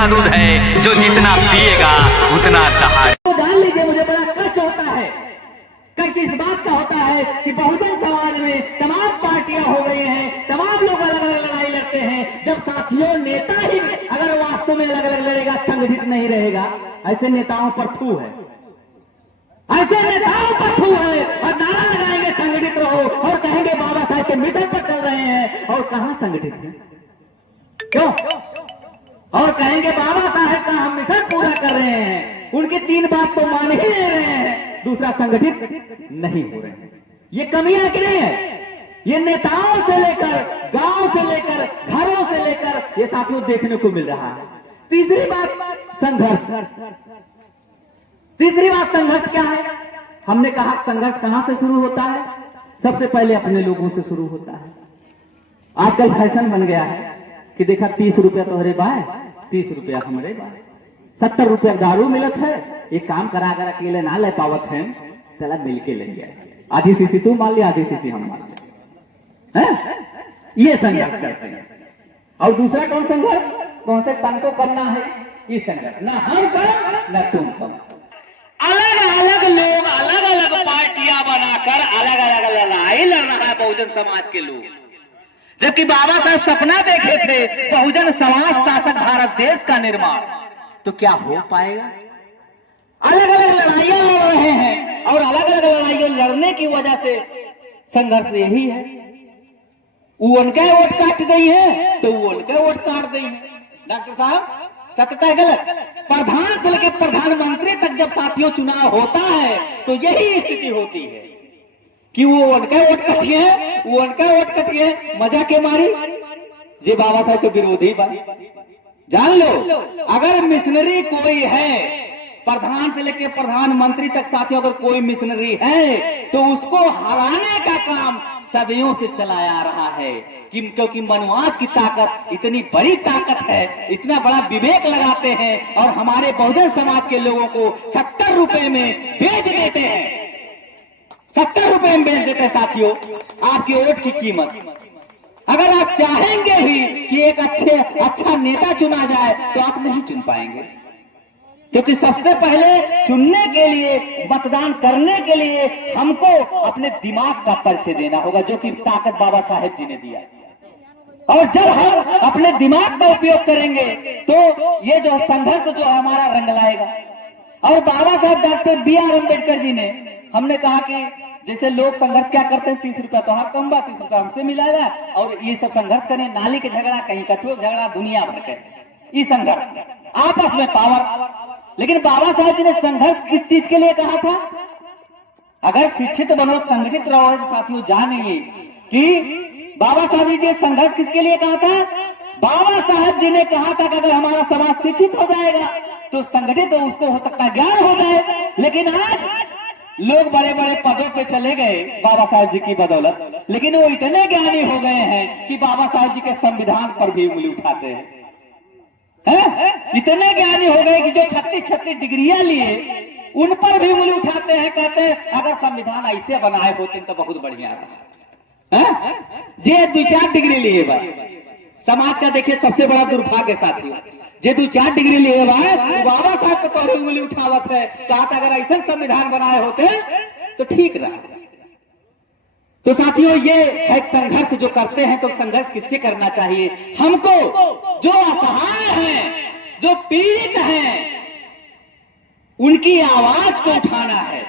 का दूध है जो जितना पिएगा उतना दहाड़। तो जान लीजिए मुझे बड़ा कष्ट होता है। कष्ट इस बात का होता है कि बहुजन समाज में तमाम पार्टियां हो गई हैं, तमाम लोग अलग अलग लड़ाई लड़ते हैं। जब साथियों नेता ही अगर वास्तव में अलग अलग लड़ेगा, संगठित नहीं रहेगा, ऐसे नेताओं पर थू है, ऐसे नेताओं पर थू है। और नारा लगाएंगे संगठित रहो और कहेंगे बाबा साहब के मिशन पर चल रहे हैं, और कहां संगठित है? क्यों? और कहेंगे बाबा साहब का हम मिशन पूरा कर रहे हैं, उनकी तीन बात तो मान ही नहीं रहे हैं, दूसरा संगठित नहीं हो रहे हैं। ये कमियां कि नहीं है? ये नेताओं से लेकर, गांव से लेकर, घरों से लेकर ये साथियों देखने को मिल रहा है। तीसरी बात संघर्ष। तीसरी बात संघर्ष क्या है? हमने कहा संघर्ष कहां से शुरू होता है? सबसे पहले अपने लोगों से शुरू होता है। आजकल फैशन बन गया है कि देखा 30 रुपया तोहरे बाय, 30 रुपया हमारे बाय, 70 रुपया दारू मिलत है, एक काम करा कर अकेले ना ले पावत है, चला मिलके ले गया, आधी सीसी तू मान लिया, आधी सीसी हम मान लिया। ये संघर्ष करते हैं। और दूसरा कौन संघर्ष? कौन से तन को करना है? ये संघर्ष, ना हम कम ना तुम कम। अलग अलग लोग अलग अलग पार्टियां बनाकर अलग अलग लड़ाई लड़ रहा है बहुजन समाज के लोग। जबकि बाबा साहब सपना देखे थे बहुजन समाज शासक भारत देश का निर्माण, तो क्या हो पाएगा? अलग अलग लड़ाइयां लड़ रहे हैं और अलग अलग लड़ाइयां लड़ने की वजह से संघर्ष यही है। वो उनका वोट काट गई है तो वो उनका वोट काट गई है। डॉक्टर साहब सत्यता है गलत? प्रधान से लेकर प्रधानमंत्री तक जब साथियों चुनाव होता है तो यही स्थिति होती है कि वो उनका वोट कटिए, वो उनका वोट कटिए, मजा के मारी जे बाबा साहब के विरोधी बा। जान लो, अगर मिशनरी कोई है, प्रधान से लेकर प्रधानमंत्री तक साथियों अगर कोई मिशनरी है तो उसको हराने का काम सदियों से चलाया आ रहा है। क्योंकि मनुवाद की ताकत इतनी बड़ी ताकत है, इतना बड़ा विवेक लगाते हैं और हमारे बहुजन समाज के लोगों को 70 रुपए में बेच देते हैं। 70 रुपए में बेच देते हैं साथियों आपकी वोट की कीमत। अगर आप चाहेंगे भी कि एक अच्छा नेता चुना जाए तो आप नहीं चुन पाएंगे, क्योंकि सबसे पहले चुनने के लिए, मतदान करने के लिए हमको अपने दिमाग का परिचय देना होगा, जो कि ताकत बाबा साहेब जी ने दिया। और जब हम अपने दिमाग का उपयोग करेंगे तो ये जो संघर्ष जो हमारा रंग लाएगा। और बाबा साहब डॉक्टर B.R. अम्बेडकर जी ने, हमने कहा कि जैसे लोग संघर्ष क्या करते हैं, 30 रुपया तो हर कम बा, 30 रुपया हमसे मिलाया और ये सब संघर्ष करें, नाली के झगड़ा, कहीं कछुआ झगड़ा, दुनिया भर के ये संघर्ष आपस में पावर। लेकिन बाबा साहब जी ने संघर्ष किस चीज के लिए कहा था? अगर शिक्षित बनो, संगठित रहो, साथियों जानिए कि बाबा साहब जी ने संघर्ष किसके लिए कहा था? बाबा साहब जी ने कहा था कि अगर हमारा समाज शिक्षित हो जाएगा तो संगठित हो, उसको हो सकता है ज्ञान हो जाए। लेकिन आज लोग बड़े बड़े पदों पे चले गए बाबा साहब जी की बदौलत, लेकिन वो इतने ज्ञानी हो गए हैं कि बाबा साहब जी के संविधान पर भी उंगली उठाते हैं। इतने ज्ञानी हो गए कि जो 36 डिग्रियां लिए उन पर भी उंगली उठाते हैं, कहते हैं अगर संविधान ऐसे बनाए होते तो बहुत बढ़िया है। जे 2-4 डिग्री लिए बा, समाज का देखिए सबसे बड़ा दुर्भाग्य साथियों, जे 2-4 डिग्री लिए बा बाबा साहब को तो उंगली उठावत है। कहा था अगर ऐसे संविधान बनाए होते तो ठीक रहा। तो साथियों ये है संघर्ष जो करते हैं, तो संघर्ष किससे करना चाहिए? हमको जो असहाय हैं, जो पीड़ित हैं, उनकी आवाज को उठाना है,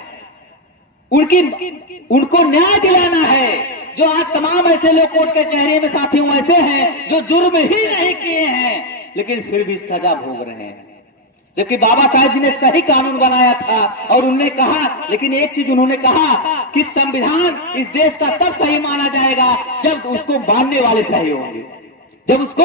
उनको न्याय दिलाना है। जो आज तमाम ऐसे लोग कोर्ट के कचहरी में साथियों ऐसे हैं जो जुर्म ही नहीं किए हैं लेकिन फिर भी सजा भोग रहे हैं, जबकि बाबा साहब जी ने सही कानून बनाया था। और उन्होंने कहा, लेकिन एक चीज उन्होंने कहा कि संविधान इस देश का तब सही माना जाएगा जब उसको मानने वाले सही होंगे। जब उसको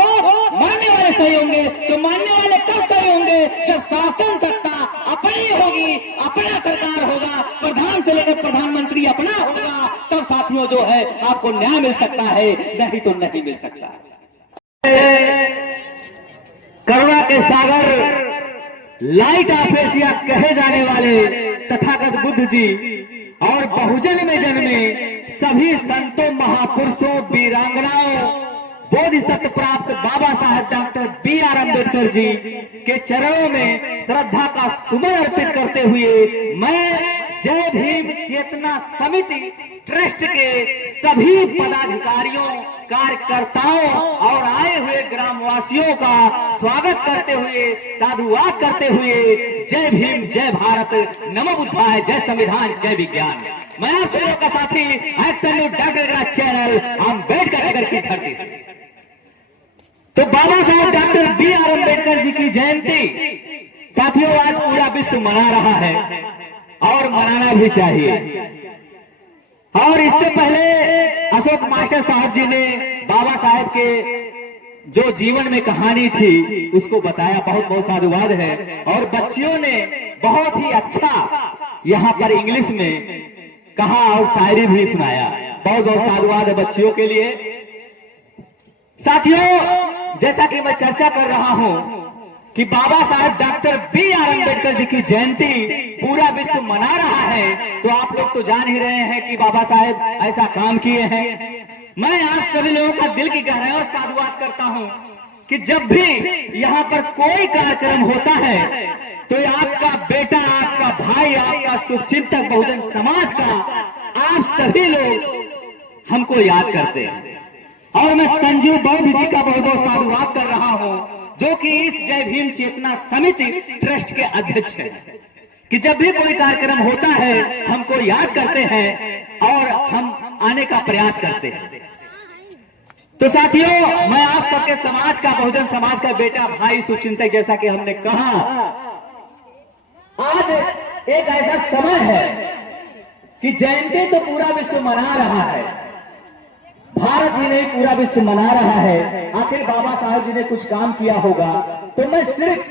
मानने वाले सही होंगे तो मानने वाले कब सही होंगे? जब शासन सत्ता अपनी होगी, अपना सरकार होगा, प्रधान से लेकर प्रधानमंत्री अपना होगा, तब साथियों जो है आपको न्याय मिल सकता है, नहीं तो नहीं मिल सकता। करुणा के सागर, लाइट ऑफ एशिया कहे जाने वाले तथागत बुद्ध जी और बहुजन में जन्मे सभी संतों, महापुरुषों, वीरांगनाओं, बोधिसत्व प्राप्त बाबा साहेब डॉक्टर B.R. अम्बेडकर जी के चरणों में श्रद्धा का सुमन अर्पित करते हुए मैं जय भीम चेतना समिति ट्रस्ट के सभी पदाधिकारियों, कार्यकर्ताओं और आए हुए ग्रामवासियों का स्वागत करते हुए, साधुवाद करते हुए जय भीम, जय भारत, नमो बुद्धाय, जय संविधान, जय विज्ञान। मैं आप सभी का साथी action news doctor channel Ambedkar Nagar की धरती से। तो बाबा साहेब डॉक्टर B.R. अम्बेडकर जी की जयंती साथियों आज पूरा विश्व मना रहा है और मनाना भी चाहिए। और इससे पहले अशोक मास्टर साहब जी ने बाबा साहेब के जो जीवन में कहानी थी उसको बताया, बहुत बहुत साधुवाद है। और बच्चियों ने बहुत ही अच्छा यहाँ पर इंग्लिश में कहा और शायरी भी सुनाया, बहुत बहुत साधुवाद है बच्चियों के लिए। साथियों जैसा कि मैं चर्चा कर रहा हूं कि बाबा साहेब डॉक्टर B.R. अम्बेडकर जी की जयंती पूरा विश्व मना रहा है, तो आप लोग तो जान ही रहे हैं कि बाबा साहेब ऐसा काम किए हैं। मैं आप सभी लोगों का दिल की गहराइयों से साधुवाद करता हूं कि जब भी यहाँ पर कोई कार्यक्रम होता है तो आपका बेटा, आपका भाई, आपका शुभचिंतक बहुजन समाज का आप सभी लोग हमको याद करते हैं। और मैं संजीव बौद्ध जी का बहुत बहुत साधुवाद कर रहा हूं जो कि इस जय भीम चेतना समिति ट्रस्ट के अध्यक्ष हैं, कि जब भी कोई कार्यक्रम होता है हमको याद करते हैं और हम आने का प्रयास करते हैं। तो साथियों मैं आप सबके समाज का, बहुजन समाज का बेटा, भाई, शुभचिंतक, जैसा कि हमने कहा, आज एक ऐसा समय है कि जयंती तो पूरा विश्व मना रहा है, भारत ही नहीं पूरा विश्व मना रहा है। आखिर बाबा साहब जी ने कुछ काम किया होगा। तो मैं सिर्फ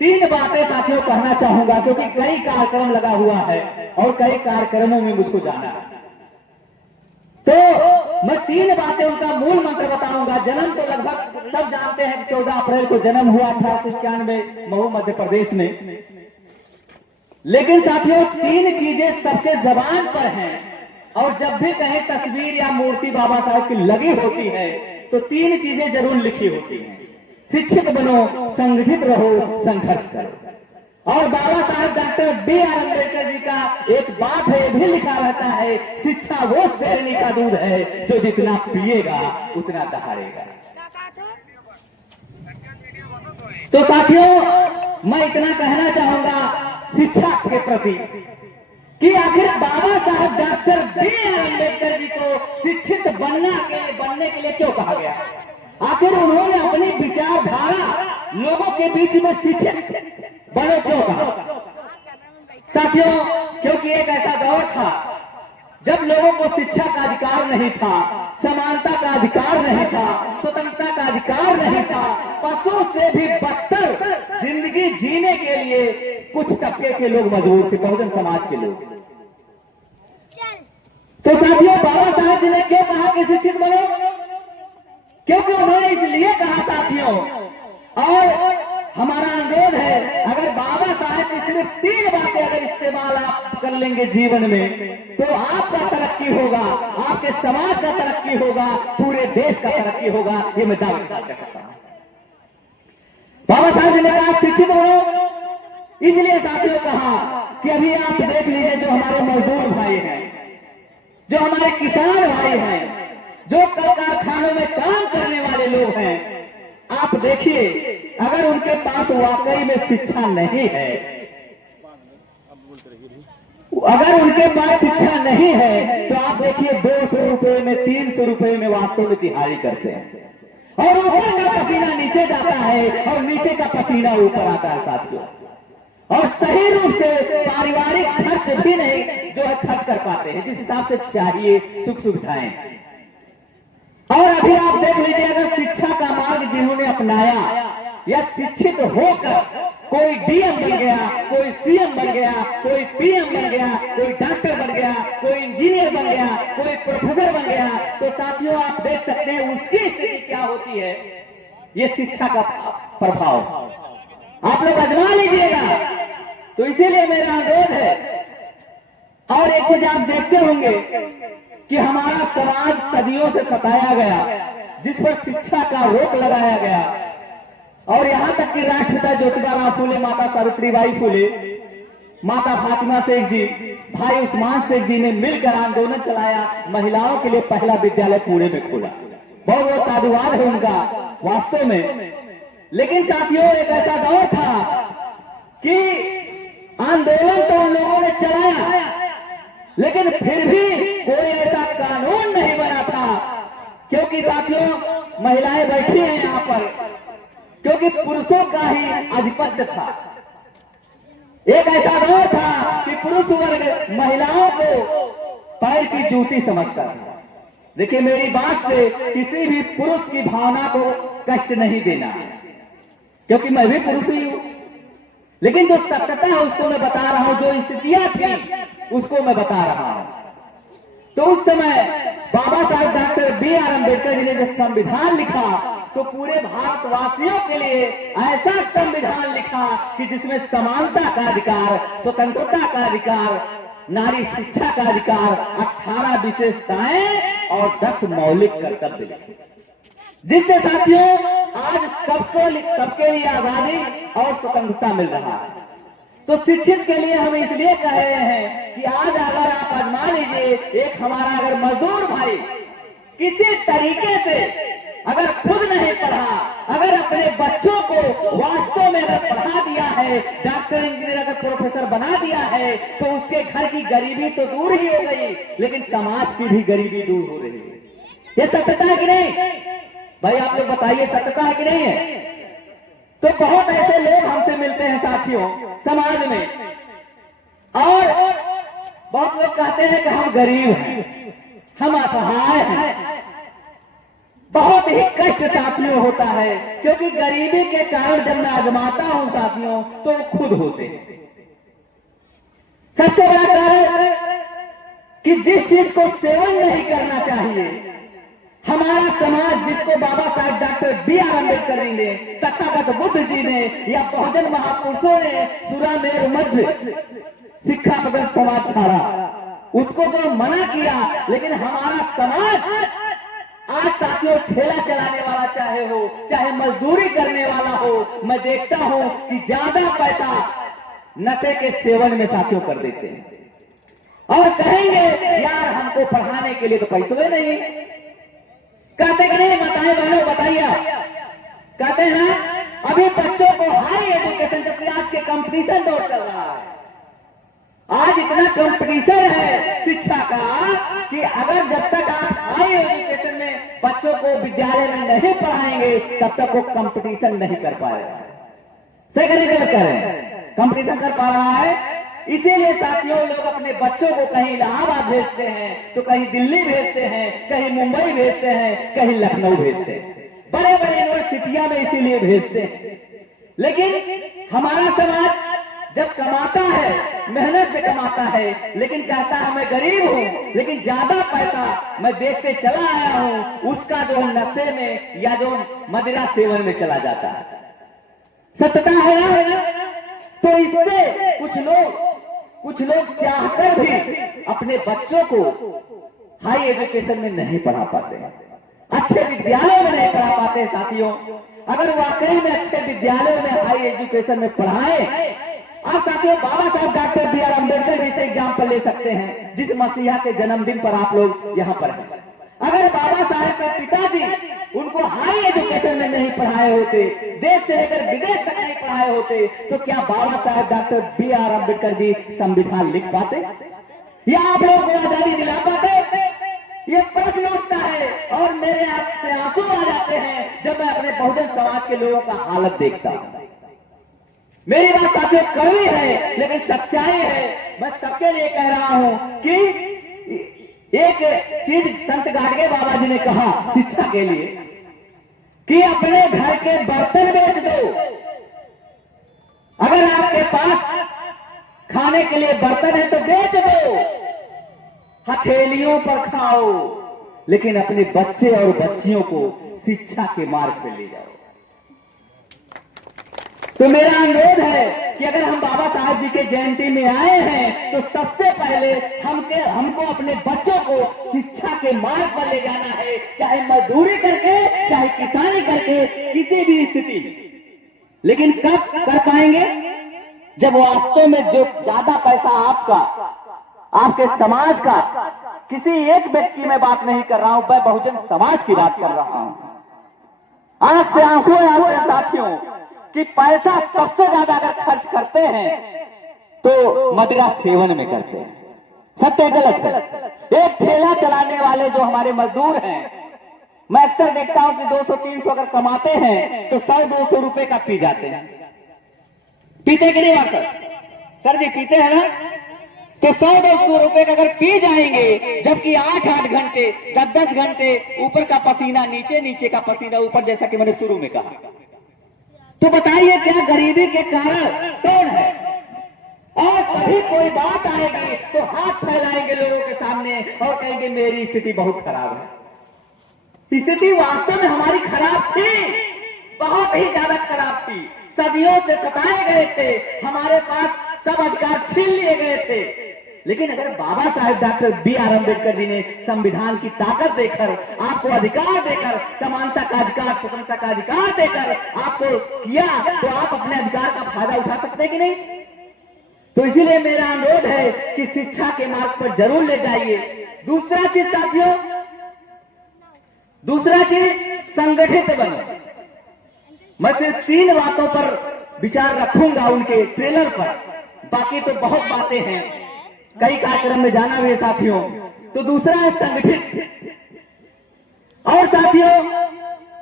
3 बातें साथियों कहना चाहूंगा, क्योंकि कई कार्यक्रम लगा हुआ है और कई कार्यक्रमों में मुझको जाना है। तो मैं 3 बातें उनका मूल मंत्र बताऊंगा। जन्म तो लगभग सब जानते हैं कि 14 अप्रैल को जन्म हुआ 1891 महू मध्य प्रदेश में। लेकिन साथियों 3 चीजें सबके जबान पर हैं, और जब भी कहीं तस्वीर या मूर्ति बाबा साहब की लगी होती है तो 3 चीजें जरूर लिखी होती हैं। शिक्षित बनो, संगठित रहो, संघर्ष करो। और बाबा साहब डॉक्टर B.R. अम्बेडकर जी का एक बात है, भी लिखा रहता है, शिक्षा वो शेरनी का दूध है जो जितना पिएगा उतना दहाड़ेगा। तो साथियों मैं इतना कहना चाहूंगा शिक्षा के प्रति कि आखिर बाबा साहब डॉक्टर B.R. अम्बेडकर जी को शिक्षित बनने के लिए क्यों कहा गया? आखिर उन्होंने अपनी विचारधारा लोगों के बीच में शिक्षित बनो क्यों कहा? साथियों क्योंकि एक ऐसा दौर था जब लोगों को शिक्षा का अधिकार नहीं था, समानता का अधिकार नहीं था, स्वतंत्रता का अधिकार नहीं था। पशु से भी बदतर जिंदगी जीने के लिए कुछ तबके के लोग मजबूर थे, बहुजन समाज के लोग। तो साथियों बाबा साहब जी ने क्यों कहा कि शिक्षित बनो? क्योंकि उन्होंने इसलिए कहा साथियों, और हमारा अनुरोध है अगर बाबा साहब की सिर्फ 3 बातें अगर इस्तेमाल आप कर लेंगे जीवन में तो आपका तरक्की होगा, आपके समाज का तरक्की होगा, पूरे देश का तरक्की होगा, ये मैं दावे के साथ कह सकता हूं। बाबा साहब जी ने कहा शिक्षित बनो, इसलिए साथियों कहा कि अभी आप देख लीजिए जो हमारे मजदूर भाई हैं, जो हमारे किसान भाई हैं, जो कारखानों में काम करने वाले लोग हैं, आप देखिए अगर उनके पास वाकई में शिक्षा नहीं है, अगर उनके पास शिक्षा नहीं है तो आप देखिए 200 रुपए में, 300 रुपए में वास्तव में दिहाड़ी करते हैं, और ऊपर का पसीना नीचे जाता है और नीचे का पसीना ऊपर आता है साथियों। और सही रूप से पारिवारिक खर्च भी नहीं जो है खर्च कर पाते हैं जिस हिसाब से चाहिए सुख सुविधाएं। और अभी आप देख लीजिए अगर शिक्षा का मार्ग जिन्होंने अपनाया या शिक्षित होकर कोई डीएम बन गया, कोई सीएम बन गया, कोई पीएम बन गया, कोई डॉक्टर बन गया, कोई इंजीनियर बन गया, कोई प्रोफेसर बन गया, तो साथियों आप देख सकते हैं उसकी स्थिति क्या होती है। ये शिक्षा का प्रभाव आप लोग आजमा लीजिएगा। तो इसीलिए मेरा अनुरोध है। और एक चीज आप देखते होंगे कि हमारा समाज सदियों से सताया गया, जिस पर शिक्षा का रोक लगाया गया, और यहां तक कि राष्ट्रपिता ज्योतिबा फूले, माता सावित्रीबाई फूले, माता फातिमा शेख जी, भाई उस्मान शेख जी ने मिलकर आंदोलन चलाया, महिलाओं के लिए पहला विद्यालय पुणे में खोला। बहुत बहुत साधुवाद है उनका वास्तव में। लेकिन साथियों, एक ऐसा दौर था कि आंदोलन तो उन लोगों ने चलाया, लेकिन फिर भी कोई ऐसा कानून नहीं बना था, क्योंकि साथियों महिलाएं बैठी हैं यहां पर, क्योंकि पुरुषों का ही आधिपत्य था। एक ऐसा दौर था कि पुरुष वर्ग महिलाओं को पैर की जूती समझता था। देखिए, मेरी बात से किसी भी पुरुष की भावना को कष्ट नहीं देना, क्योंकि मैं भी पुरुष ही हूं, लेकिन जो सत्यता है उसको मैं बता रहा हूं, जो स्थितियां थी उसको मैं बता रहा हूं। तो उस समय बाबा साहब डॉक्टर बी.आर. अम्बेडकर जी ने जो संविधान लिखा, तो पूरे भारतवासियों के लिए ऐसा संविधान लिखा कि जिसमें समानता का अधिकार, स्वतंत्रता का अधिकार, नारी शिक्षा का अधिकार, 18 विशेषताएं और 10 मौलिक कर्तव्य लिखे, जिससे साथियों आज सबके लिए आजादी और स्वतंत्रता मिल रहा है। तो शिक्षित के लिए हम इसलिए कह रहे हैं कि आज अगर आप आजमा लीजिए, एक हमारा अगर मजदूर भाई किसी तरीके से अगर खुद नहीं पढ़ा, अगर अपने बच्चों को वास्तव में अगर पढ़ा दिया है, डॉक्टर इंजीनियर अगर प्रोफेसर बना दिया है, तो उसके घर की गरीबी तो दूर ही हो गई, लेकिन समाज की भी गरीबी दूर हो रही है। ये सत्यता है कि नहीं भाई? आप लोग बताइए, सत्यता है कि नहीं है? तो बहुत ऐसे लोग हमसे मिलते हैं साथियों समाज में, और बहुत लोग कहते हैं कि हम गरीब हैं, हम असहाय हैं। बहुत ही कष्ट साथियों होता है, क्योंकि गरीबी के कारण जब मैं आजमाता हूं साथियों, तो वो खुद होते हैं। सबसे बड़ा कारण कि जिस चीज को सेवन नहीं करना चाहिए, हमारा समाज जिसको बाबा साहब डॉक्टर बी.आर. अम्बेडकर जी ने, तथागत बुद्ध जी ने, या बहुजन महापुरुषों ने सुरामेर मध्य शिक्षा प्रदर्शन प्रवाद छाड़ा, उसको जो मना किया, लेकिन हमारा समाज आज साथियों ठेला चलाने वाला चाहे हो, चाहे मजदूरी करने वाला हो, मैं देखता हूं कि ज्यादा पैसा नशे के सेवन में साथियों कर देते हैं, और कहेंगे यार हमको पढ़ाने के लिए तो पैसे नहीं, कहते कि नहीं? बताए बहनों, बताइए, कहते हैं ना अभी बच्चों को हाई एजुकेशन, जबकि आज के कंपटीशन दौर चल रहा है, आज इतना कंपटीशन है शिक्षा का कि अगर जब तक आप हाई एजुकेशन में बच्चों को विद्यालय में नहीं पढ़ाएंगे, तब तक वो कंपटीशन नहीं कर पाएगा। सही करें, कंपटीशन कर पा रहा है। इसीलिए साथियों लोग अपने बच्चों को कहीं इलाहाबाद भेजते हैं, तो कहीं दिल्ली भेजते हैं, कहीं मुंबई भेजते हैं, कहीं लखनऊ भेजते हैं, बड़े बड़े यूनिवर्सिटियां में इसीलिए भेजते हैं। लेकिन हमारा समाज जब कमाता है, मेहनत से कमाता है, लेकिन कहता है मैं गरीब हूं, लेकिन ज्यादा पैसा मैं देखते चला आया हूं, उसका जो नशे में या जो मदिरा सेवन में चला जाता है। सत्यता है ना? तो इससे कुछ लोग चाहकर भी अपने बच्चों को हाई एजुकेशन में नहीं पढ़ा पाते, अच्छे विद्यालयों में नहीं पढ़ा पाते साथियों। अगर वाकई में अच्छे विद्यालयों में हाई एजुकेशन में पढ़ाए, आप साथियों बाबा साहब डॉक्टर बी.आर. अम्बेडकर जी से एग्जाम्पल ले सकते हैं, जिस मसीहा के जन्मदिन पर आप लोग यहाँ पर हैं। अगर बाबा साहब के पिताजी उनको हाई एजुकेशन में नहीं पढ़ाए होते, देश से लेकर विदेश तक नहीं पढ़ाए होते, तो क्या बाबा साहब डॉक्टर बी.आर. अम्बेडकर जी संविधान लिख पाते, या आप लोगों को आजादी दिला पाते? ये प्रश्न उठता है, और मेरे आंख से आंसू आ जाते हैं जब मैं अपने बहुजन समाज के लोगों का हालत देखता हूं। मेरी बात साथियों कड़वी है, लेकिन सच्चाई है। मैं सबके लिए कह रहा हूं कि एक चीज संत गाडगे बाबा जी ने कहा शिक्षा के लिए कि अपने घर के बर्तन बेच दो। अगर आपके पास खाने के लिए बर्तन है तो बेच दो, हथेलियों पर खाओ, लेकिन अपने बच्चे और बच्चियों को शिक्षा के मार्ग पे ले जाओ। तो मेरा अनुरोध है कि कि अगर हम बाबा साहब जी के जयंती में आए हैं तो सबसे पहले हमको अपने बच्चों को शिक्षा के मार्ग पर ले जाना है, चाहे मजदूरी करके, चाहे किसानी करके, किसी भी स्थिति में। लेकिन कब कर पाएंगे? जब वास्तव में जो ज्यादा पैसा आपका, आपके समाज का, किसी एक व्यक्ति की मैं बात नहीं कर रहा हूं, मैं बहुजन समाज की बात कर रहा हूं। आंख से आंसू आते हैं साथियों कि पैसा सबसे ज्यादा अगर खर्च करते हैं तो मदिरा सेवन में करते हैं। सत्य गलत है? एक ठेला चलाने वाले जो हमारे मजदूर हैं, मैं अक्सर देखता हूं कि 200-300 अगर कमाते हैं तो 100-200 रुपए का पी जाते हैं। पीते कि नहीं बात सर जी? पीते हैं ना? तो 100-200 रुपए का अगर पी जाएंगे, जबकि 8-8 घंटे, 10-10 घंटे ऊपर का पसीना नीचे, नीचे का पसीना ऊपर, जैसा कि मैंने शुरू में कहा। तो बताइए क्या गरीबी के कारण कौन है? और कभी कोई बात आएगी तो हाथ फैलाएंगे लोगों के सामने और कहेंगे मेरी स्थिति बहुत खराब है। स्थिति वास्तव में हमारी खराब थी, बहुत ही ज्यादा खराब थी। सदियों से सताए गए थे, हमारे पास सब अधिकार छीन लिए गए थे। लेकिन अगर बाबा साहेब डॉक्टर B.R. अम्बेडकर जी ने संविधान की ताकत देकर, आपको अधिकार देकर, समानता का अधिकार, स्वतंत्रता का अधिकार देकर आपको किया, तो आप अपने अधिकार का फायदा उठा सकते हैं कि नहीं? तो इसीलिए मेरा अनुरोध है कि शिक्षा के मार्ग पर जरूर ले जाइए। दूसरा चीज साथियों, दूसरा चीज संगठित बनो। मैं सिर्फ 3 बातों पर विचार रखूंगा उनके ट्रेलर पर, बाकी तो बहुत बातें हैं, कई कार्यक्रम में जाना भी है साथियों। तो दूसरा है संगठित। और साथियों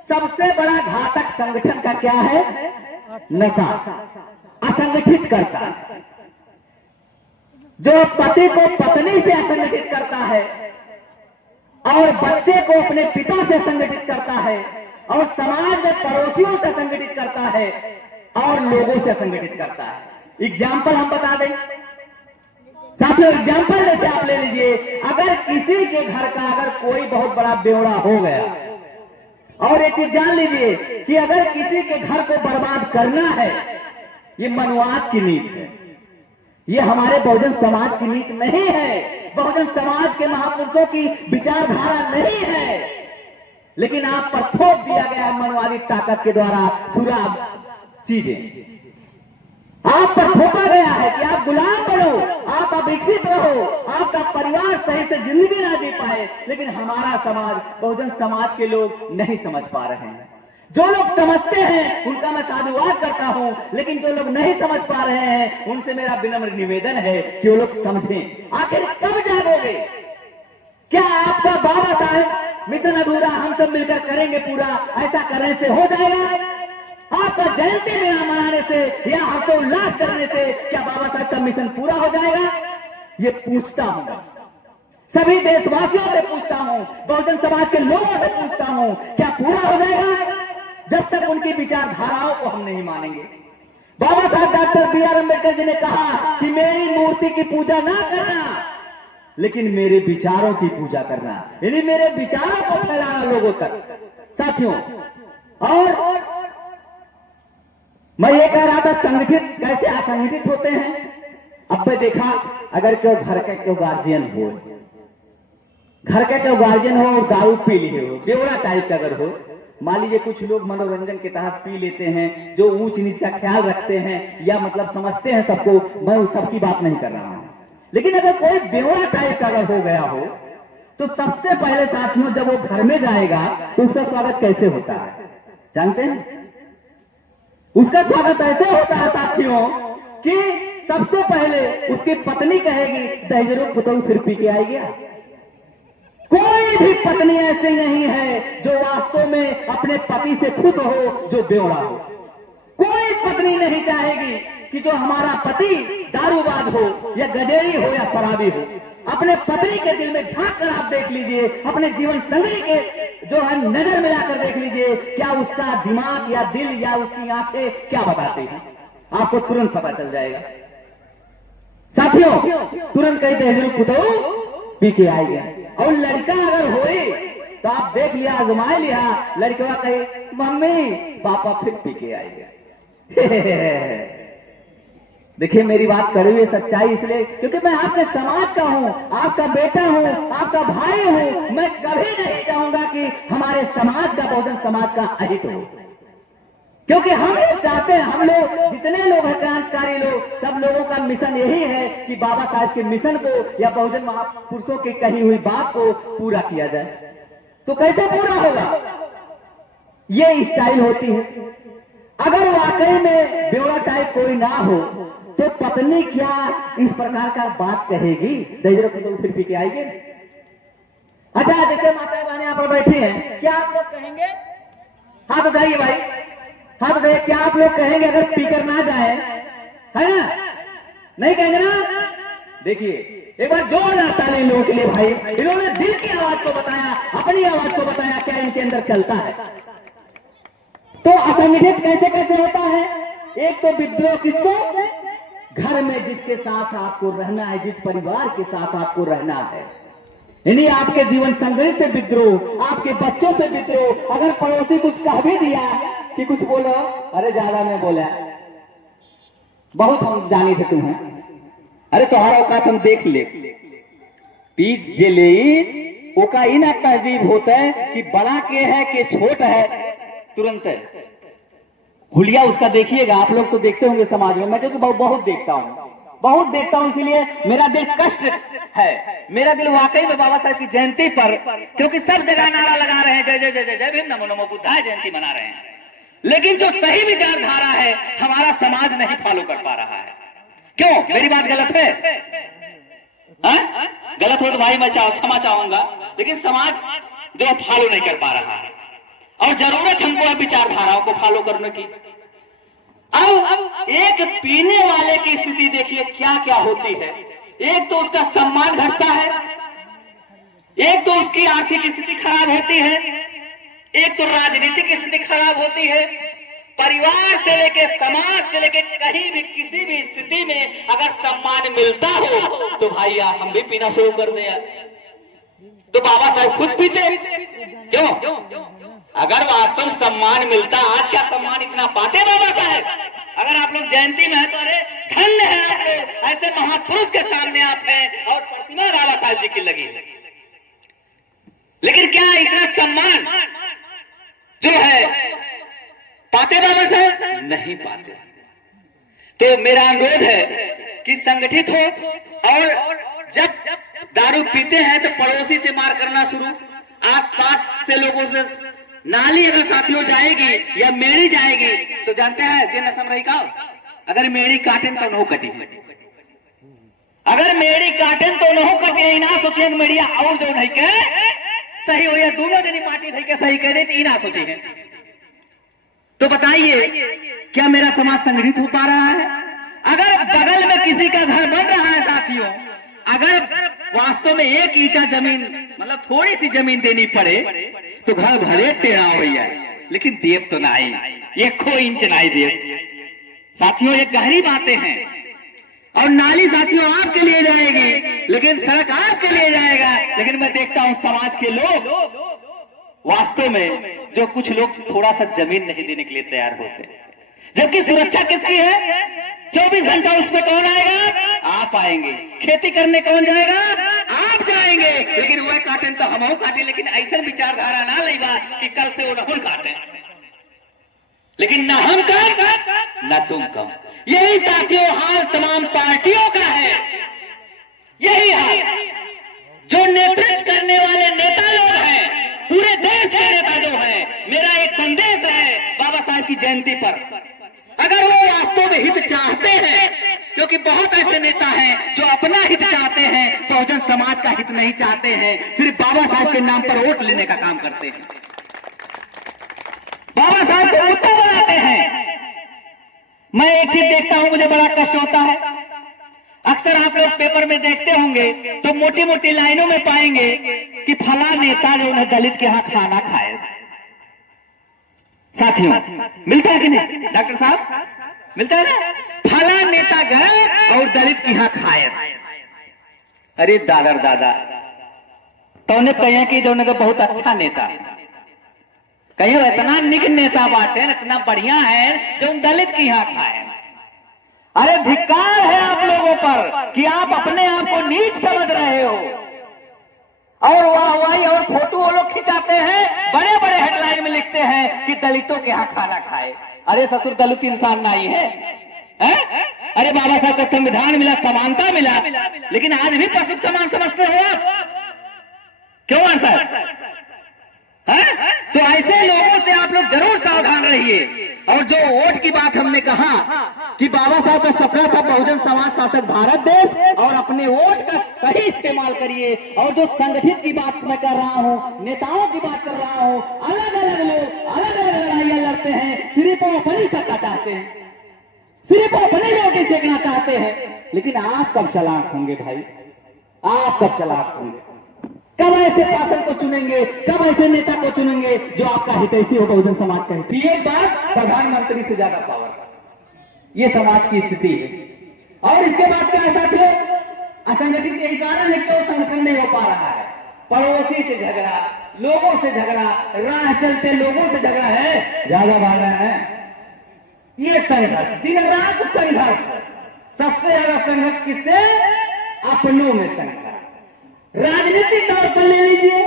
सबसे बड़ा घातक संगठन का क्या है? नशा। असंगठित करता है। जो पति को पत्नी से असंगठित करता है और बच्चे को अपने पिता से संगठित करता है और समाज में पड़ोसियों से संगठित करता है और लोगों से संगठित करता है। एग्जाम्पल हम बता दें साथियों, एग्जाम्पल जैसे आप ले लीजिए, अगर किसी के घर का अगर कोई बहुत बड़ा बेवड़ा हो गया, और एक चीज जान लीजिए कि अगर किसी के घर को बर्बाद करना है, ये मनुवाद की नीति है, ये हमारे बहुजन समाज की नीति नहीं है, बहुजन समाज के महापुरुषों की विचारधारा नहीं है। लेकिन आप पर थोप दिया गया है मनवादी ताकत के द्वारा सुराग चीजें। आप पर थोपा गया है कि आप गुलाम बनो, आप अविकसित रहो, आपका परिवार सही से जिंदगी ना जी पाए। लेकिन हमारा समाज, बहुजन समाज के लोग नहीं समझ पा रहे हैं। जो लोग समझते हैं उनका मैं साधुवाद करता हूं, लेकिन जो लोग नहीं समझ पा रहे हैं उनसे मेरा विनम्र निवेदन है कि वो लोग समझें। आखिर कब जागोगे? क्या आपका बाबा साहेब मिशन अधूरा हम सब मिलकर करेंगे पूरा, ऐसा करने से हो जाएगा? आपका जयंती मेला मनाने से या हर्षोल्लास करने से क्या बाबा साहब का मिशन पूरा हो जाएगा? ये पूछता हूं मैं, सभी देशवासियों से पूछता हूं, बहुजन समाज के लोगों से पूछता हूं, क्या पूरा हो जाएगा? जब तक उनकी विचारधाराओं को हम नहीं मानेंगे। बाबा साहब डॉक्टर B.R. अम्बेडकर जी ने कहा कि मेरी मूर्ति की पूजा ना करना, लेकिन मेरे विचारों की पूजा करना, यानी मेरे विचारों को फैलाना लोगों तक। साथियों, और मैं ये कह रहा था संगठित कैसे असंगठित होते हैं। अब मैं देखा, अगर क्यों घर के क्यों गार्जियन हो, घर के क्यों गार्जियन हो और दारू पी लिए हो, बेवड़ा टाइप का अगर हो, मान लीजिए कुछ लोग मनोरंजन के तहत पी लेते हैं, जो ऊंच नीच का ख्याल रखते हैं या मतलब समझते हैं सबको, मैं उस सबकी बात नहीं कर रहा हूं। लेकिन अगर कोई बेवड़ा टाइप का अगर हो गया हो, तो सबसे पहले साथियों जब वो घर में जाएगा तो उसका स्वागत कैसे होता है जानते हैं? उसका स्वागत ऐसे होता है साथियों कि सबसे पहले उसकी पत्नी कहेगी दहेजरू पुतौ फिर पी के आएगी। कोई भी पत्नी ऐसी नहीं है जो वास्तव में अपने पति से खुश हो जो बेवड़ा हो। कोई पत्नी नहीं चाहेगी कि जो हमारा पति दारूबाज हो या गजेरी हो या शराबी हो। अपने पत्नी के दिल में झांक कर आप देख लीजिए, अपने जीवन संगी के जो है नजर मिलाकर देख लीजिए, क्या उसका दिमाग या दिल या उसकी आंखें क्या बताती हैं, आपको तुरंत पता चल जाएगा। साथियों, तुरंत कही दहेजरू पुतौ पी के आएगा। और लड़का अगर होए तो आप देख लिया, आजमाए लिया, लड़का कहे मम्मी पापा फिर पी के आएगा। देखिए मेरी बात कड़वी है, सच्चाई इसलिए क्योंकि मैं आपके समाज का हूं, आपका बेटा हूं, आपका भाई हूं। मैं कभी नहीं चाहूंगा कि हमारे समाज का, बहुजन समाज का अहित हो, क्योंकि हम चाहते हैं, हम लोग जितने लोग हैं क्रांतिकारी लोग, सब लोगों का मिशन यही है कि बाबा साहब के मिशन को या बहुजन महापुरुषों की कही हुई बात को पूरा किया जाए। तो कैसे पूरा होगा? ये स्टाइल होती है। अगर वाकई में बेवड़ा टाइप कोई ना हो तो पत्नी क्या इस प्रकार का बात कहेगी? दहेज को तो फिर पी के आएगी। अच्छा, जैसे माता बहने यहाँ पर बैठी हैं, क्या आप लोग कहेंगे? हाथ उठाइए भाई, हाथ उठाइए। क्या आप लोग कहेंगे अगर पीकर ना जाए? है ना? नहीं कहेंगे ना? देखिए एक बार जोरदार ताली लोगों के लिए भाई। इन्होंने दिल की आवाज को बताया, अपनी आवाज को बताया क्या इनके अंदर चलता है। तो असंगठित कैसे कैसे होता है? एक तो विद्रोह किससे? घर में जिसके साथ आपको रहना है, जिस परिवार के साथ आपको रहना है, यानी आपके जीवन संघर्ष से विद्रोह, आपके बच्चों से विद्रोह। अगर पड़ोसी कुछ कह भी दिया कि कुछ बोलो, अरे ज्यादा मैं बोला, बहुत हम जानी थे तुम्हें, अरे तुम्हारा औकात हम देख ले, पीठ जे ले ओका ही ना तहजीब होता है कि बड़ा के है कि छोट है, तुरंत है हुलिया उसका। देखिएगा आप लोग तो देखते होंगे समाज में, मैं क्योंकि बहुत देखता हूं, इसीलिए मेरा दिल कष्ट है। मेरा दिल वाकई में बाबा साहब की जयंती पर, क्योंकि सब जगह नारा लगा रहे हैं जय जय जय जय जय भीम, नमो नमो बुद्धाय, जयंती मना रहे हैं, लेकिन जो सही विचारधारा है हमारा समाज नहीं फॉलो कर पा रहा है। क्यों? मेरी बात गलत है? गलत हो तो भाई मैं क्षमा चाहूंगा, लेकिन समाज जो फॉलो नहीं कर पा रहा है, और जरूरत हमको है विचारधाराओं को फॉलो करने की। अब एक पीने वाले की स्थिति देखिए क्या क्या होती है। एक तो उसका सम्मान घटता है, एक तो उसकी आर्थिक स्थिति खराब होती है, एक तो राजनीतिक स्थिति खराब होती है। परिवार से लेके समाज से लेके कहीं भी किसी भी स्थिति में अगर सम्मान मिलता हो तो भाई यार हम भी पीना शुरू कर दे यार। तो बाबा साहब खुद पीते, क्यों? अगर वास्तव सम्मान मिलता, आज क्या सम्मान इतना पाते बाबा साहब? अगर आप लोग जयंती में है तो अरे धन्य है आप लोग, ऐसे महापुरुष के सामने आप हैं और प्रतिमा बाबा साहब जी की लगी है। लेकिन क्या इतना सम्मान जो है पाते बाबा साहब? नहीं पाते। तो मेरा अनुरोध है कि संगठित हो, और जब दारू पीते हैं तो पड़ोसी से मार करना शुरू, आसपास से लोगों से, नाली अगर साथियों जाएगी या मेड़ी जाएगी तो जानते हैं जे नसम रही का, अगर मेड़ी काटें तो नहो कटी, अगर मेड़ी काटें तो नहो कटे, ना सोचे मेड़िया और जो नहीं के सही हो या दोनों जनी पार्टी थी के सही कह दे, ना सोचे हैं। तो बताइए क्या मेरा समाज संगठित हो पा रहा है? अगर बगल में किसी का घर बन रहा है साथियों, अगर वास्तव में एक ईंटा जमीन, मतलब थोड़ी सी जमीन देनी पड़े तो घर भले टेढ़ा हो जाए, लेकिन देव तो नहीं, ये कोई इंच नहीं देव। साथियों ये गहरी बातें हैं। और नाली साथियों आपके लिए जाएगी, लेकिन सड़क आपके लिए जाएगा। लेकिन मैं देखता हूं समाज के लोग वास्तव में, जो कुछ लोग थोड़ा सा जमीन नहीं देने के लिए तैयार होते, जबकि सुरक्षा किसकी है? 24 घंटा उस पर कौन आएगा? आप आएंगे। खेती करने कौन जाएगा? आप जाएंगे। लेकिन वह काटे तो हम काटे, लेकिन ऐसा विचारधारा ना लेगा कि कल से वो नहुल काटे, लेकिन ना हम कम ना तुम कम। यही साथियों हाल तमाम पार्टियों का है, यही हाल। जो नेतृत्व करने वाले नेता लोग हैं, पूरे देश के नेता जो है, मेरा एक संदेश है बाबा साहब की जयंती पर, अगर वो वास्तव में हित चाहते हैं, क्योंकि बहुत ऐसे नेता हैं जो अपना हित चाहते हैं, बहुजन समाज का हित नहीं चाहते हैं, सिर्फ बाबा साहब के नाम पर वोट लेने का काम करते हैं, बाबा साहब को मुद्दा बनाते हैं। मैं एक चीज देखता हूं, मुझे बड़ा कष्ट होता है। अक्सर आप लोग पेपर में देखते होंगे तो मोटी मोटी लाइनों में पाएंगे कि फला नेता जो उन्हें दलित के यहाँ खाना खाए। साथियों मिलता है कि नहीं डॉक्टर साहब? मिलता है ना? फला नेता गए और दलित के यहाँ खाए। अरे दादर दादा तो उन्हें कहे कि जो उन्हें बहुत अच्छा नेता, कहे इतना निक नेता बाटे, इतना बढ़िया है जो दलित के यहाँ खाए। अरे धिक्कार है आप लोगों पर कि आप अपने आप को नीच समझ रहे हो और वाहवाही और फोटो वो लोग खिंचाते हैं, बड़े बड़े हेडलाइन में लिखते हैं कि दलितों के यहाँ खाना खाए। अरे ससुर दलित इंसान नहीं है, है? अरे बाबा साहब का संविधान मिला, समानता मिला, लेकिन आज भी पशु समान समझते हो आप, क्यों ऐसा? तो ऐसे लोगों से आप लोग जरूर सावधान रहिए। और जो वोट की बात हमने कहा कि बाबा साहब का सपना था बहुजन समाज शासक भारत देश, और अपने वोट का सही इस्तेमाल करिए। और जो संगठित की बात मैं कर रहा हूँ, नेताओं की बात कर रहा हूँ, अलग अलग लोग अलग अलग लड़ाइयां लड़ते हैं, सिर्फ वो अपनी सत्ता चाहते हैं, सिर्फ अपने रोटी सेकना चाहते हैं। लेकिन आप कब चालाक होंगे भाई? आप कब चालाक होंगे? कब ऐसे शासन को चुनेंगे? कब ऐसे नेता को चुनेंगे जो आपका हितैषी हो, बहुजन समाज का हितैषी? एक बात, प्रधानमंत्री से ज्यादा पावर, ये समाज की स्थिति है। और इसके बाद क्या है साथियों? असंगठित यही कारण है कि वो संगठन नहीं हो पा रहा है। पड़ोसी से झगड़ा, लोगों से झगड़ा, राह चलते लोगों से झगड़ा है, ज्यादा भाग रहा है। ये संघर्ष, दिन रात संघर्ष, सबसे ज्यादा संघर्ष किससे? अपनों में संघर्ष। राजनीतिक तौर पर ले लीजिए,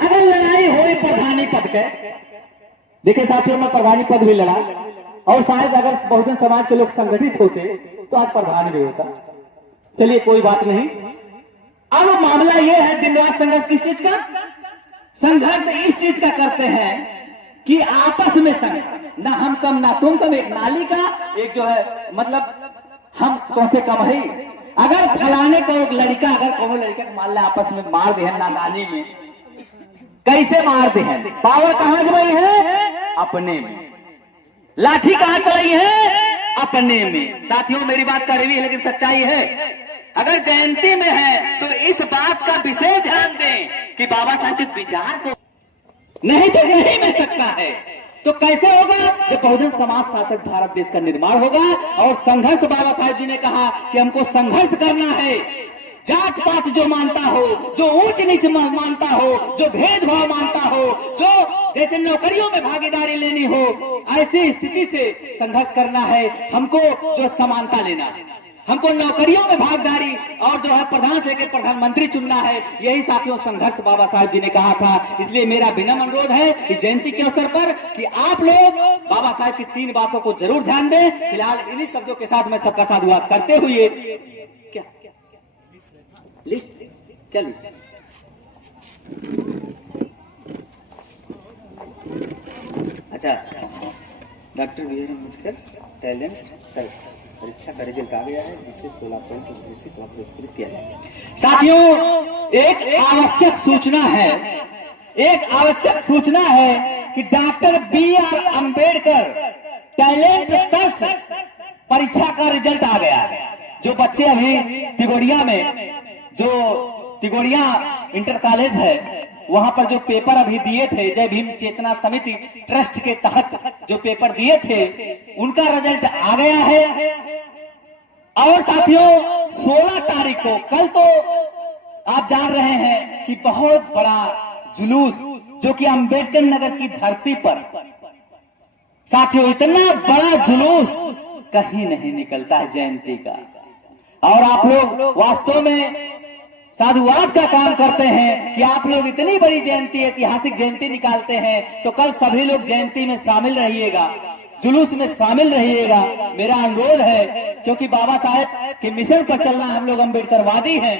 अगर लड़ाई हो प्रधानी पद के, देखिए साथियों मैं प्रधानी पद भी लड़ा, और शायद अगर बहुजन समाज के लोग संगठित होते तो आज प्रधान भी होता। चलिए कोई बात नहीं। अब मामला यह है, दिन रात संघर्ष किस चीज का? संघर्ष इस चीज का करते हैं कि आपस में संघर्ष, ना हम कम ना तुम कम, एक नाली का, एक जो है मतलब हम तुमसे कम है। अगर फलाने को एक लड़का, अगर कोनो लड़का मान ले आपस में मार दे नादानी में, कैसे मार दे? पावर कहां जमाई है? अपने में। लाठी कहां चलाई है? अपने में। साथियों मेरी बात कड़वी है लेकिन सच्चाई है। अगर जयंती में है तो इस बात का विशेष ध्यान दें कि बाबा साहब के विचार को नहीं तो नहीं मिल सकता है। तो कैसे होगा? जब बहुजन समाज शासक भारत देश का निर्माण होगा। और संघर्ष, बाबा साहब जी ने कहा कि हमको संघर्ष करना है। जात पात जो मानता हो, जो ऊंच नीच मानता हो, जो भेदभाव मानता हो, जो जैसे नौकरियों में भागीदारी लेनी हो, ऐसी स्थिति से संघर्ष करना है। हमको जो समानता लेना है, हमको नौकरियों में भागीदारी, और जो है प्रधान से लेकर प्रधानमंत्री चुनना है। यही साथियों संघर्ष बाबा साहब जी ने कहा था। इसलिए मेरा विनम्र अनुरोध है इस जयंती के अवसर पर कि आप लोग बाबा साहब की 3 बातों को जरूर ध्यान दें। फिलहाल इन्हीं शब्दों के साथ मैं सबका साधुवाद करते हुए, क्या लिस्ट, क्या लिस्ट? अच्छा, doctor B R Ambedkar talent search परीक्षा का रिजल्ट आ गया है, जिसे 16 पॉइंट घोषित और पुरस्कृत किया जाएगा। साथियों एक आवश्यक सूचना है, एक आवश्यक सूचना है कि doctor B R Ambedkar talent search परीक्षा का रिजल्ट आ गया है। जो बच्चे अभी तिगोड़िया में, जो तिगोड़िया इंटर कॉलेज है, वहां पर जो पेपर अभी दिए थे, जय भीम चेतना समिति ट्रस्ट के तहत जो पेपर दिए थे, उनका रिजल्ट आ गया है। और साथियों 16 तारीख को, कल तो आप जान रहे हैं कि बहुत बड़ा जुलूस, जो कि अंबेडकर नगर की धरती पर, साथियों इतना बड़ा जुलूस कहीं नहीं निकलता है जयंती का। और आप लोग वास्तव में साधुवाद का काम करते हैं कि आप लोग इतनी बड़ी जयंती, ऐतिहासिक जयंती निकालते हैं। तो कल सभी लोग जयंती में शामिल रहिएगा, जुलूस में शामिल रहिएगा, मेरा अनुरोध है। क्योंकि बाबा साहब के मिशन पर चलना हम लोग अम्बेडकरवादी हैं।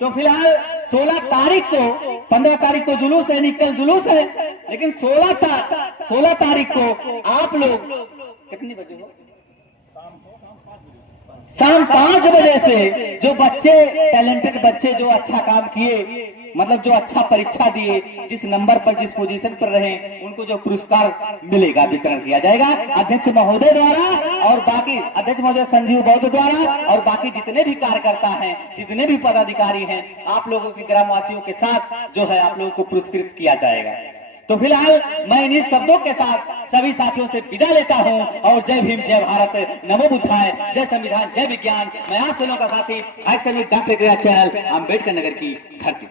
तो फिलहाल 16 तारीख को, 15 तारीख को जुलूस है, निकल जुलूस है, लेकिन 16 तारीख को आप लोग कितनी बजे हो? शाम 5 बजे से जो बच्चे, टैलेंटेड बच्चे जो अच्छा काम किए, मतलब जो अच्छा परीक्षा दिए, जिस नंबर पर, जिस पोजीशन पर रहे, उनको जो पुरस्कार मिलेगा, वितरण किया जाएगा अध्यक्ष महोदय द्वारा, और बाकी अध्यक्ष महोदय संजीव बौद्ध द्वारा, और बाकी जितने भी कार्यकर्ता हैं, जितने भी पदाधिकारी हैं, आप लोगों के ग्रामवासियों के साथ जो है आप लोगों को पुरस्कृत किया जाएगा। तो फिलहाल मैं इन शब्दों के साथ सभी साथियों से विदा लेता हूं। और जय भीम, जय भारत, नमो बुद्धाय, जय संविधान, जय विज्ञान। मैं आप सभी का साथी डॉक्टर चैनल अम्बेडकर नगर की धरती।